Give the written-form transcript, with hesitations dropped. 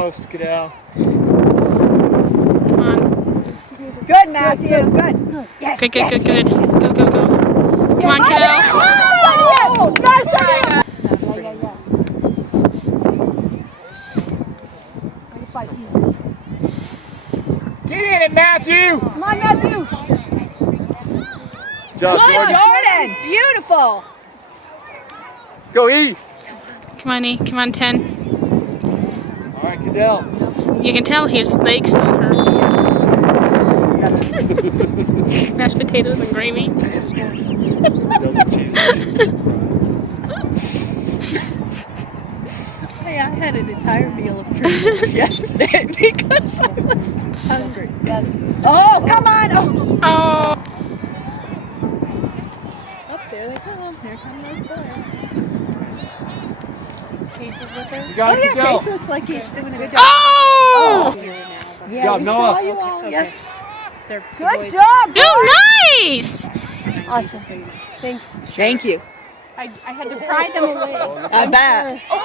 post, Cadell. Come on. Good, Matthew. Good. Yes. Good. Go. Come on, Cadell. Oh! Yes, yeah. Get in it, Matthew! Come on, Matthew. Good, Jordan. Beautiful. Go E! Come on, E. Come on, 10. Alright, Cadell. You can tell his leg still hurts. Mashed potatoes and gravy. Double cheese. Hey, I had an entire meal of Pringles yesterday because I was hungry. Yes. Oh, come on! Oh. Oh. Up there they come. Here come those boys. Case is with her. You got it, yeah, Cadell. Case looks like he's doing a good job. Oh! Yeah, job, we Noah. saw you all. Yeah. They're Good job. Oh, nice! Awesome. Thanks. Thank you. I had to pry them away. I bet. Oh!